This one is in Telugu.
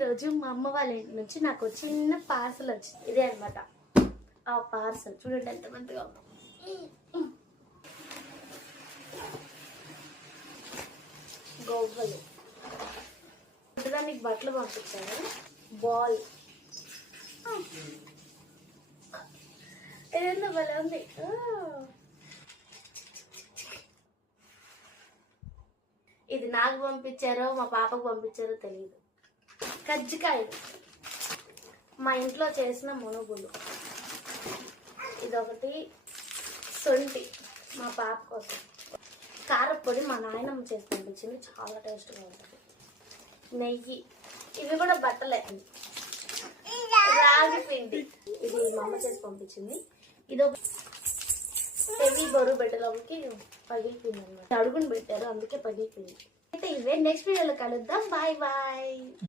ఈరోజు మా అమ్మ వాళ్ళ ఇంటి నుంచి నాకు చిన్న పార్సల్ వచ్చింది. ఇదే అనమాట ఆ పార్సల్. చూడండి ఎంత మంచిగా ఉందో. గోవ్వలు నీకు బట్టలు పంపించాను. బాల్ ఏదన్నా భలే ఉంది. ఇది నాకు పంపించారో మా పాపకు పంపించారో తెలియదు. కజ్జికాయలు మా ఇంట్లో చేసిన మునుగులు. ఇదొకటి సొంటి మా పాప కోసం. కారపొడి మా నాయనమ్మ చేసి పంపించింది, చాలా టేస్ట్గా ఉంటుంది. నెయ్యి, ఇవి కూడా బట్టలే. రాగి పిండి, ఇది మా అమ్మ చేసి పంపించింది. ఇదొక హెవీ బరువు పెట్టేలోకి పగిలిపోయింది అన్నమాట. అడుగుని పెట్టారు అందుకే పగిలిపోయింది. అయితే ఇవే నెక్స్ట్ వీడియోలో కలుద్దాం. Bye bye.